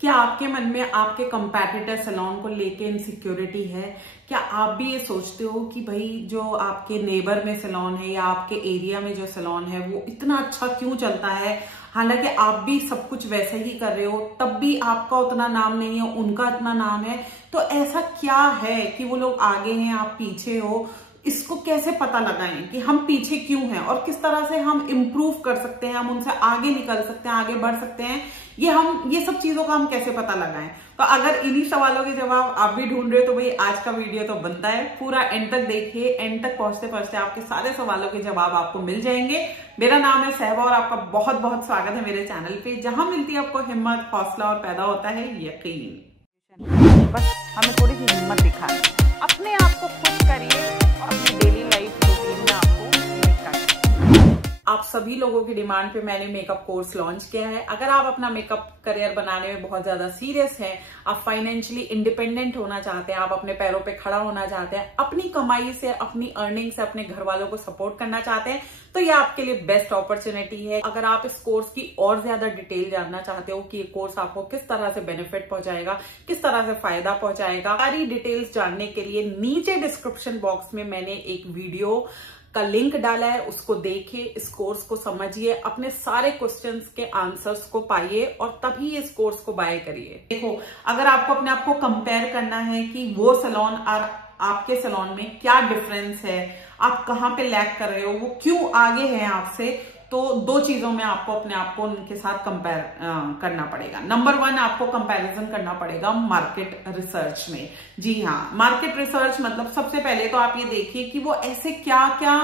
क्या आपके मन में आपके कंपैटिटर सैलून को लेके इनसिक्योरिटी है? क्या आप भी ये सोचते हो कि भाई जो आपके नेबर में सैलून है या आपके एरिया में जो सैलून है वो इतना अच्छा क्यों चलता है, हालांकि आप भी सब कुछ वैसे ही कर रहे हो, तब भी आपका उतना नाम नहीं है, उनका इतना नाम है। तो ऐसा क्या है कि वो लोग आगे हैं, आप पीछे हो? इसको कैसे पता लगाएं कि हम पीछे क्यों हैं और किस तरह से हम इम्प्रूव कर सकते हैं, हम उनसे आगे निकल सकते हैं, आगे बढ़ सकते हैं। ये सब चीजों का हम कैसे पता लगाएं? तो अगर इन्हीं सवालों के जवाब आप भी ढूंढ रहे हो तो भाई आज का वीडियो तो बनता है, पूरा एंड तक देखिए। एंड तक पहुंचते पहुंचते आपके सारे सवालों के जवाब आपको मिल जाएंगे। मेरा नाम है सहबा और आपका बहुत बहुत स्वागत है मेरे चैनल पे, जहां मिलती है आपको हिम्मत, हौसला और पैदा होता है यकीन। बस हमें थोड़ी सी हिम्मत दिखाएं, अपने आप को खुश करिए और अपनी डेली लाइफ रूटीन में आपको मेकअप। आप सभी लोगों की डिमांड पे मैंने मेकअप कोर्स लॉन्च किया है। अगर आप अपना मेकअप करियर बनाने में बहुत ज्यादा सीरियस हैं, आप फाइनेंशियली इंडिपेंडेंट होना चाहते हैं, आप अपने पैरों पे खड़ा होना चाहते हैं, अपनी कमाई से, अपनी अर्निंग से अपने घर वालों को सपोर्ट करना चाहते हैं, तो ये आपके लिए बेस्ट अपॉर्चुनिटी है। अगर आप इस कोर्स की और ज्यादा डिटेल जानना चाहते हो कि ये कोर्स आपको किस तरह से बेनिफिट पहुंचाएगा, किस तरह से फायदा पहुंचाएगा, सारी डिटेल्स जानने के लिए नीचे डिस्क्रिप्शन बॉक्स में मैंने एक वीडियो का लिंक डाला है, उसको देखिए, इस कोर्स को समझिए, अपने सारे क्वेश्चंस के आंसर्स को पाइए और तभी इस कोर्स को बाय करिए। देखो, अगर आपको अपने आप को कंपेयर करना है कि वो सैलून और आपके सैलून में क्या डिफरेंस है, आप कहाँ पे लैग कर रहे हो, वो क्यों आगे हैं आपसे, तो दो चीजों में आपको अपने आप को उनके साथ कंपेयर करना पड़ेगा। नंबर 1, आपको कंपैरिजन करना पड़ेगा मार्केट रिसर्च में। जी हाँ, मार्केट रिसर्च मतलब सबसे पहले तो आप ये देखिए कि वो ऐसे क्या क्या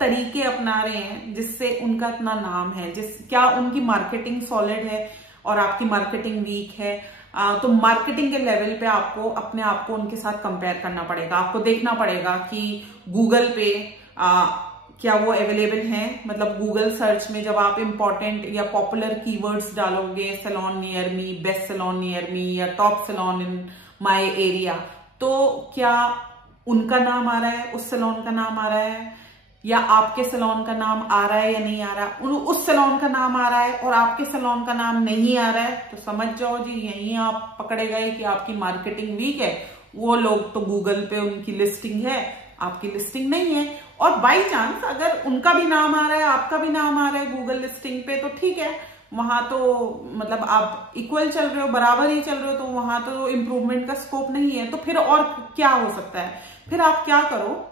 तरीके अपना रहे हैं जिससे उनका इतना नाम है, क्या उनकी मार्केटिंग सॉलिड है और आपकी मार्केटिंग वीक है। तो मार्केटिंग के लेवल पे आपको अपने आप को उनके साथ कंपेयर करना पड़ेगा। आपको देखना पड़ेगा कि गूगल पे क्या वो अवेलेबल हैं, मतलब गूगल सर्च में जब आप इंपॉर्टेंट या पॉपुलर कीवर्ड्स डालोगे, salon near me, best salon near me या top salon in my area, तो क्या उनका नाम आ रहा है, उस सैलून का नाम आ रहा है, या आपके सैलून का नाम आ रहा है या नहीं आ रहा है? उस सैलून का नाम आ रहा है और आपके सैलून का नाम नहीं आ रहा है, तो समझ जाओ जी यहीं आप पकड़े गए कि आपकी मार्केटिंग वीक है। वो लोग तो गूगल पे उनकी लिस्टिंग है, आपकी लिस्टिंग नहीं है। और बाई चांस अगर उनका भी नाम आ रहा है, आपका भी नाम आ रहा है गूगल लिस्टिंग पे, तो ठीक है, वहां तो मतलब आप इक्वल चल रहे हो, बराबर ही चल रहे हो, तो वहां तो इम्प्रूवमेंट का स्कोप नहीं है। तो फिर और क्या हो सकता है? फिर आप क्या करो,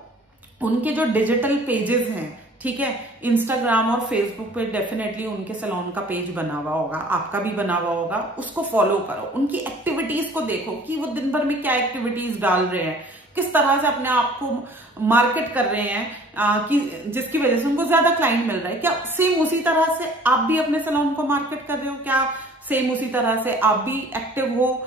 उनके जो डिजिटल पेजेस हैं, ठीक है, इंस्टाग्राम और फेसबुक पे डेफिनेटली उनके सैलून का पेज बना हुआ होगा, आपका भी बना हुआ होगा, उसको फॉलो करो, उनकी एक्टिविटीज को देखो कि वो दिन भर में क्या एक्टिविटीज डाल रहे हैं, किस तरह से अपने आप को मार्केट कर रहे हैं कि जिसकी वजह से उनको ज्यादा क्लाइंट मिल रहा है। क्या सेम उसी तरह से आप भी अपने सैलून को मार्केट कर रहे हो? क्या सेम उसी तरह से आप भी एक्टिव हो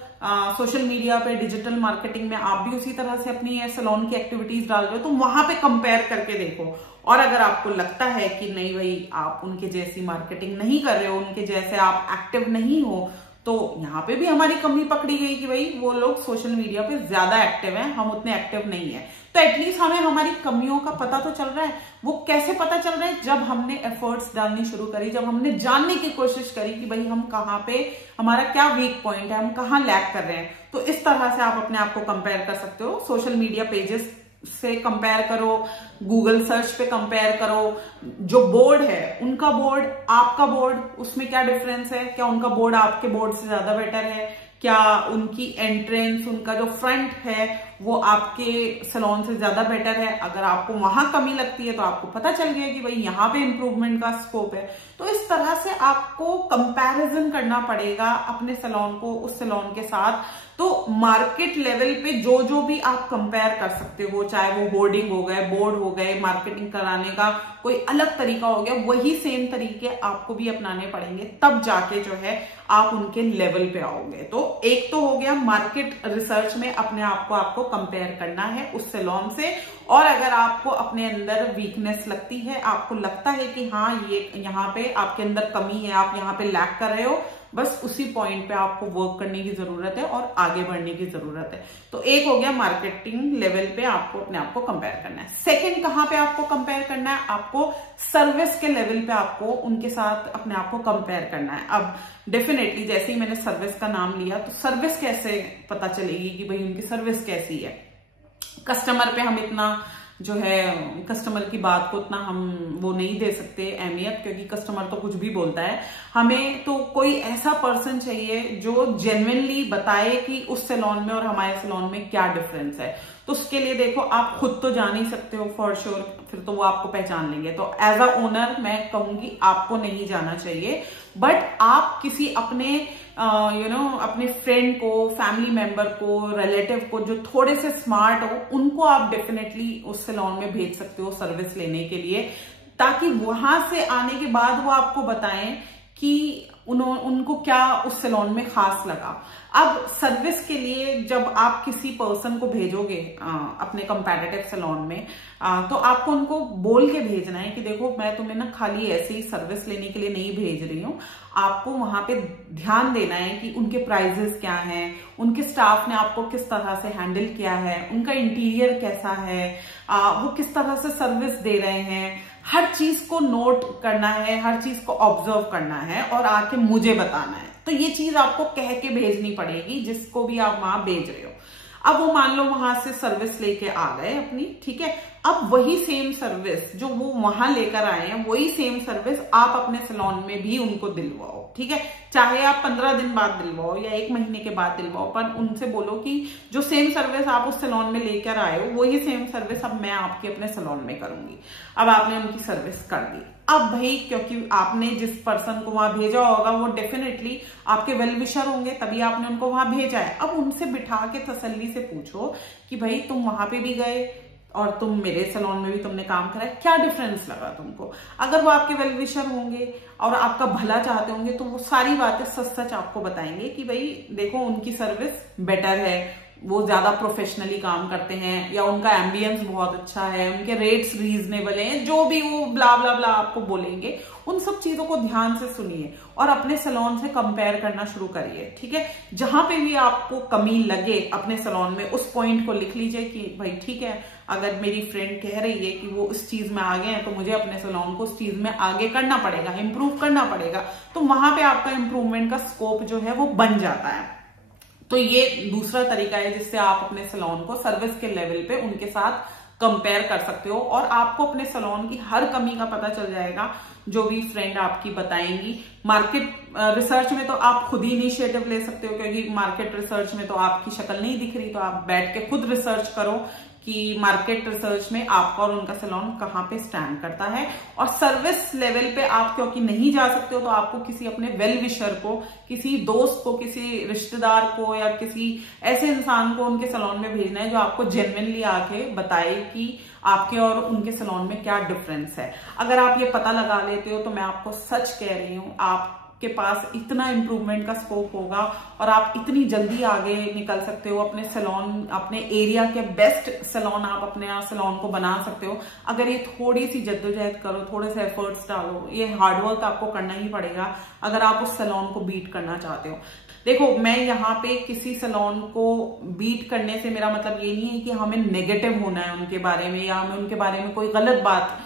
सोशल मीडिया पे, डिजिटल मार्केटिंग में आप भी उसी तरह से अपनी सैलून की एक्टिविटीज डाल रहे हो? तो वहां पे कंपेयर करके देखो। और अगर आपको लगता है कि नहीं भाई आप उनके जैसी मार्केटिंग नहीं कर रहे हो, उनके जैसे आप एक्टिव नहीं हो, तो यहाँ पे भी हमारी कमी पकड़ी गई कि भाई वो लोग सोशल मीडिया पे ज्यादा एक्टिव हैं, हम उतने एक्टिव नहीं है। तो एटलीस्ट हमें हमारी कमियों का पता तो चल रहा है। वो कैसे पता चल रहा है? जब हमने एफर्ट्स डालनी शुरू करी, जब हमने जानने की कोशिश करी कि भाई हम कहाँ पे, हमारा क्या वीक पॉइंट है, हम कहाँ लैग कर रहे हैं। तो इस तरह से आप अपने आप को कंपेयर कर सकते हो। सोशल मीडिया पेजेस से कंपेयर करो, गूगल सर्च पे कंपेयर करो, जो बोर्ड है उनका बोर्ड, आपका बोर्ड, उसमें क्या डिफरेंस है? क्या उनका बोर्ड आपके बोर्ड से ज्यादा बेटर है? क्या उनकी एंट्रेंस, उनका जो फ्रंट है वो आपके सैलून से ज्यादा बेटर है? अगर आपको वहां कमी लगती है तो आपको पता चल गया कि भाई यहाँ पे इंप्रूवमेंट का स्कोप है। तो इस तरह से आपको कंपैरिजन करना पड़ेगा अपने सैलून को उस सैलून के साथ। तो मार्केट लेवल पे जो जो भी आप कंपेयर कर सकते हो, चाहे वो होर्डिंग हो गए, बोर्ड हो गए, मार्केटिंग कराने का कोई अलग तरीका हो गया, वही सेम तरीके आपको भी अपनाने पड़ेंगे, तब जाके जो है आप उनके लेवल पे आओगे। तो एक तो हो गया मार्केट रिसर्च में अपने आप को आपको कंपेयर करना है उस सैलून से। और अगर आपको अपने अंदर वीकनेस लगती है, आपको लगता है कि हाँ ये यहाँ पे आपके अंदर कमी है, आप यहाँ पे लैग कर रहे हो, बस उसी पॉइंट पे आपको वर्क करने की जरूरत है और आगे बढ़ने की जरूरत है। तो एक हो गया मार्केटिंग लेवल पे आपको अपने आप को कंपेयर करना है। सेकंड कहां पे आपको कंपेयर करना है, आपको सर्विस के लेवल पे आपको उनके साथ अपने आप को कंपेयर करना है। अब डेफिनेटली जैसे ही मैंने सर्विस का नाम लिया तो सर्विस कैसे पता चलेगी कि भाई उनकी सर्विस कैसी है। कस्टमर पे हम इतना जो है कस्टमर की बात को उतना हम वो नहीं दे सकते अहमियत, क्योंकि कस्टमर तो कुछ भी बोलता है। हमें तो कोई ऐसा पर्सन चाहिए जो जेन्युइनली बताए कि उस सैलून में और हमारे सैलून में क्या डिफरेंस है। तो उसके लिए देखो आप खुद तो जान ही सकते हो फॉर श्योर, फिर तो वो आपको पहचान लेंगे। तो एज अ ओनर मैं कहूंगी आपको नहीं जाना चाहिए, बट आप किसी अपने अपने फ्रेंड को, फैमिली मेंबर को, रिलेटिव को जो थोड़े से स्मार्ट हो, उनको आप डेफिनेटली उस सैलून में भेज सकते हो सर्विस लेने के लिए, ताकि वहां से आने के बाद वो आपको बताएं कि उनको क्या उस सैलून में खास लगा। अब सर्विस के लिए जब आप किसी पर्सन को भेजोगे अपने कंपैटिटिव सैलून में, तो आपको उनको बोल के भेजना है कि देखो मैं तुम्हें ना खाली ऐसे ही सर्विस लेने के लिए नहीं भेज रही हूँ, आपको वहां पे ध्यान देना है कि उनके प्राइजेस क्या हैं, उनके स्टाफ ने आपको किस तरह से हैंडल किया है, उनका इंटीरियर कैसा है, वो किस तरह से सर्विस दे रहे हैं। हर चीज को नोट करना है, हर चीज को ऑब्जर्व करना है और आके मुझे बताना है। तो ये चीज आपको कह के भेजनी पड़ेगी जिसको भी आप वहां भेज रहे हो। अब वो मान लो वहां से सर्विस लेके आ गए अपनी, ठीक है। अब वही सेम सर्विस जो वो वहां लेकर आए हैं, वही सेम सर्विस आप अपने सैलून में भी उनको दिलवाओ, ठीक है। चाहे आप 15 दिन बाद दिलवाओ या 1 महीने के बाद दिलवाओ, पर उनसे बोलो कि जो सेम सर्विस आप उस सैलून में लेकर आए हो, वही सेम सर्विस अब मैं आपके अपने सैलून में करूंगी। अब आपने उनकी सर्विस कर दी। अब भाई क्योंकि आपने जिस पर्सन को वहां भेजा होगा वो डेफिनेटली आपके वेल विशर होंगे, तभी आपने उनको वहां भेजा है। अब उनसे बिठा के तसल्ली से पूछो कि भाई तुम वहां पे भी गए और तुम मेरे सैलून में भी तुमने काम करा, क्या डिफरेंस लगा तुमको। अगर वो आपके वेल विशर होंगे और आपका भला चाहते होंगे तो वो सारी बातें सच सच आपको बताएंगे कि भाई देखो उनकी सर्विस बेटर है, वो ज्यादा प्रोफेशनली काम करते हैं, या उनका एम्बियंस बहुत अच्छा है, उनके रेट्स रीजनेबल हैं, जो भी वो ब्ला ब्ला ब्ला आपको बोलेंगे, उन सब चीजों को ध्यान से सुनिए और अपने सैलून से कंपेयर करना शुरू करिए, ठीक है। जहां पे भी आपको कमी लगे अपने सैलून में, उस पॉइंट को लिख लीजिए कि भाई ठीक है, अगर मेरी फ्रेंड कह रही है कि वो इस चीज में आगे हैं तो मुझे अपने सैलून को उस चीज में आगे करना पड़ेगा, इंप्रूव करना पड़ेगा। तो वहां पे आपका इंप्रूवमेंट का स्कोप जो है वो बन जाता है। तो ये दूसरा तरीका है जिससे आप अपने सैलून को सर्विस के लेवल पे उनके साथ कंपेयर कर सकते हो और आपको अपने सैलून की हर कमी का पता चल जाएगा जो भी फ्रेंड आपकी बताएंगी। मार्केट रिसर्च में तो आप खुद ही इनिशिएटिव ले सकते हो, क्योंकि मार्केट रिसर्च में तो आपकी शक्ल नहीं दिख रही, तो आप बैठ के खुद रिसर्च करो कि मार्केट रिसर्च में आपका और उनका सैलून कहाँ पे स्टैंड करता है। और सर्विस लेवल पे आप क्योंकि नहीं जा सकते हो, तो आपको किसी अपने वेल विशर को, किसी दोस्त को, किसी रिश्तेदार को या किसी ऐसे इंसान को उनके सैलून में भेजना है जो आपको जेन्युइनली आके बताए कि आपके और उनके सैलून में क्या डिफरेंस है। अगर आप ये पता लगा लेते हो तो मैं आपको सच कह रही हूँ, आपके पास इतना इंप्रूवमेंट का स्कोप होगा और आप इतनी जल्दी आगे निकल सकते हो। अपने सैलून, अपने एरिया के बेस्ट सैलून आप अपने सैलून को बना सकते हो अगर ये थोड़ी सी जद्दोजहद करो, थोड़े से एफर्ट्स डालो। ये हार्डवर्क आपको करना ही पड़ेगा अगर आप उस सैलून को बीट करना चाहते हो। देखो, मैं यहाँ पे किसी सैलून को बीट करने से मेरा मतलब ये नहीं है कि हमें नेगेटिव होना है उनके बारे में, या हमें उनके बारे में कोई गलत बात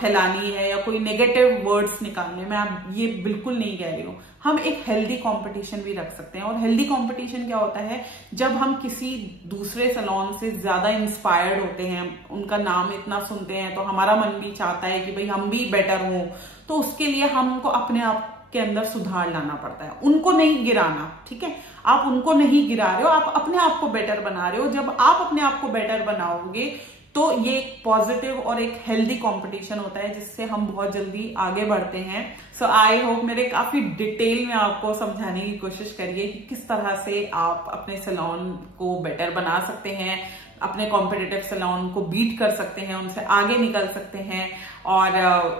फैलानी है या कोई नेगेटिव वर्ड्स निकालने में, आप ये बिल्कुल नहीं कह रही हूँ। हम एक हेल्दी कंपटीशन भी रख सकते हैं। और हेल्दी कंपटीशन क्या होता है, जब हम किसी दूसरे सैलून से ज्यादा इंस्पायर्ड होते हैं, उनका नाम इतना सुनते हैं, तो हमारा मन भी चाहता है कि भाई हम भी बेटर हों। तो उसके लिए हमको अपने आप के अंदर सुधार लाना पड़ता है, उनको नहीं गिराना, ठीक है। आप उनको नहीं गिरा रहे हो, आप अपने आप को बेटर बना रहे हो। जब आप अपने आप को बेटर बनाओगे तो ये एक पॉजिटिव और एक हेल्दी कंपटीशन होता है जिससे हम बहुत जल्दी आगे बढ़ते हैं। सो आई होप मेरे काफी डिटेल में आपको समझाने की कोशिश करिए कि किस तरह से आप अपने सैलून को बेटर बना सकते हैं, अपने कॉम्पिटिटिव सैलून को बीट कर सकते हैं, उनसे आगे निकल सकते हैं और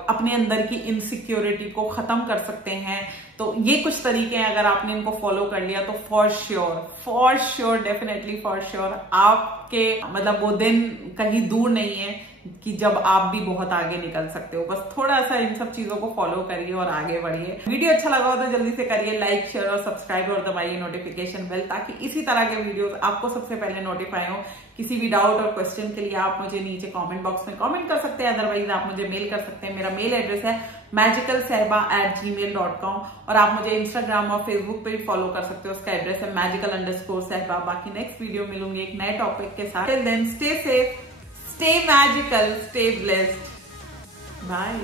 अपने अंदर की इनसिक्योरिटी को खत्म कर सकते हैं। तो ये कुछ तरीके हैं, अगर आपने इनको फॉलो कर लिया तो for sure definitely for sure आपके मतलब वो दिन कहीं दूर नहीं है कि जब आप भी बहुत आगे निकल सकते हो। बस थोड़ा सा इन सब चीजों को फॉलो करिए और आगे बढ़िए। वीडियो अच्छा लगा हो तो जल्दी से करिए लाइक, शेयर और सब्सक्राइब और दबाइए नोटिफिकेशन बेल, ताकि इसी तरह के वीडियोस आपको सबसे पहले नोटिफाई हो। किसी भी डाउट और क्वेश्चन के लिए आप मुझे नीचे कमेंट बॉक्स में कमेंट कर सकते हैं, अदरवाइज आप मुझे मेल कर सकते हैं। मेरा मेल एड्रेस है magicalsehba@gmail.com और आप मुझे इंस्टाग्राम और फेसबुक पे भी फॉलो कर सकते हो, उसका एड्रेस है magical_sehba। बाकी नेक्स्ट वीडियो मिलूंगी एक नए टॉपिक के साथ। Till then stay safe, stay magical, stay blessed, bye.